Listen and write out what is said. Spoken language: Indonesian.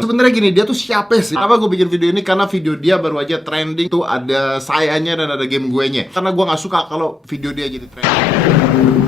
Sebenarnya gini, dia tuh siapa sih? Kenapa gue bikin video ini? Karena video dia baru aja trending tuh, ada sayanya dan ada game gue nya. Karena gue nggak suka kalau video dia jadi trending.